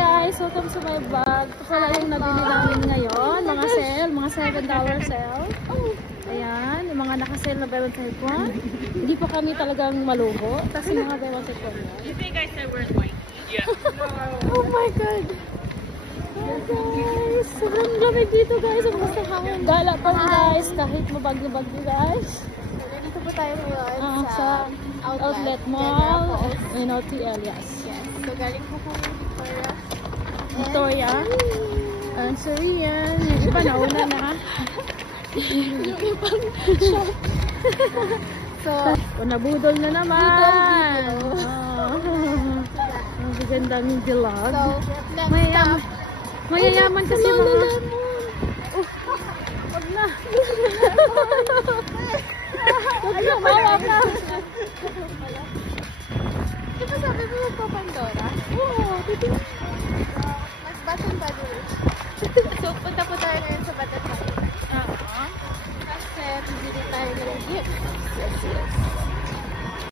guys! Welcome to my vlog. Ito pala yung nabili namin ngayon. Mga sale, mga $7 sale. Ayan, yung mga naka-sale na buy one take one. Hindi pa kami talagang malubo. Tapos yung mga buy one take one. You think I said where's my yeah. Oh my god! Oh guys! Sobrang lamig dito guys. Ang gusto kami. Gala pa rin guys. Kahit mabagyo-bagyo guys. Dito po tayo ngayon Sa outlet mall. In OTL, yes. So galing po po Victoria. Victoria. And Surian. Yung iba nauna na. Yung ibang shop. So, nabudol na naman. Ang gandang dilag. so next stop. Mayayaman kasi mga... Wag na. Ayaw, mawag na. Di ba sabi mo magpa-Pandora? Oo, titingin. Mas Bath and Body Works. So, punta po tayo ngayon sa Bath and Body Works. Kasi bibili tayo ng gift. Yes.